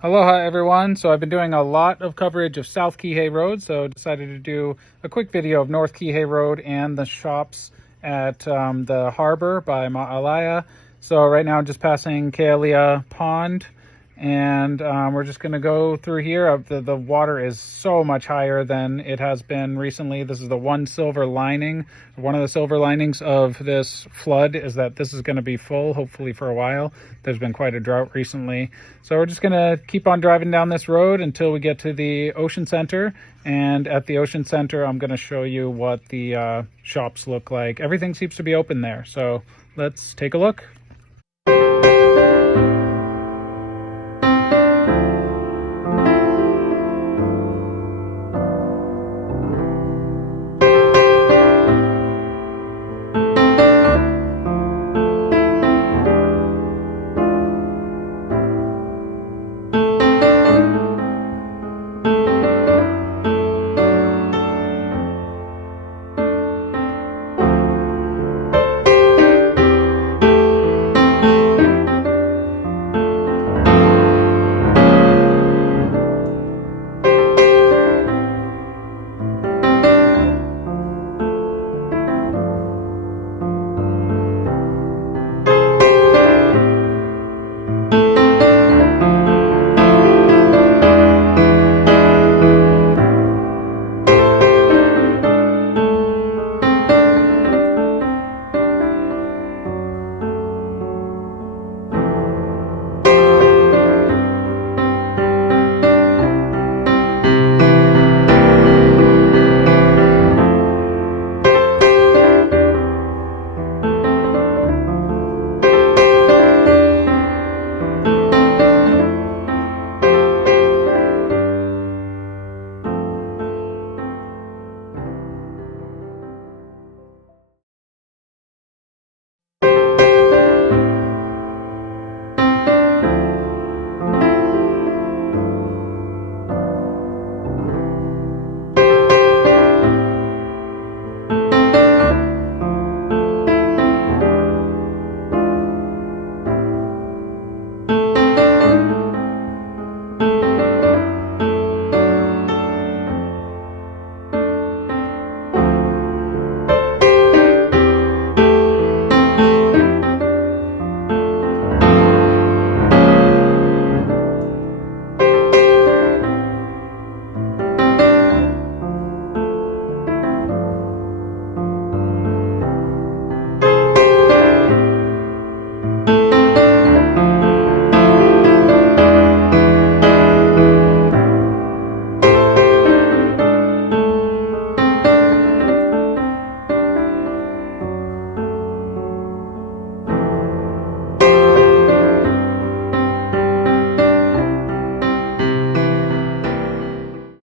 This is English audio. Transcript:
Aloha everyone. So I've been doing a lot of coverage of South Kihei Road, so decided to do a quick video of North Kihei Road and the shops at the harbor by Ma'alaya. So right now I'm just passing Kealia Pond, and we're just going to go through here. The water is so much higher than it has been recently. This is the one silver lining. One of the silver linings of this flood is that this is going to be full, hopefully for a while. There's been quite a drought recently. So we're just going to keep on driving down this road until we get to the Ocean Center. And at the Ocean Center, I'm going to show you what the shops look like. Everything seems to be open there. So let's take a look.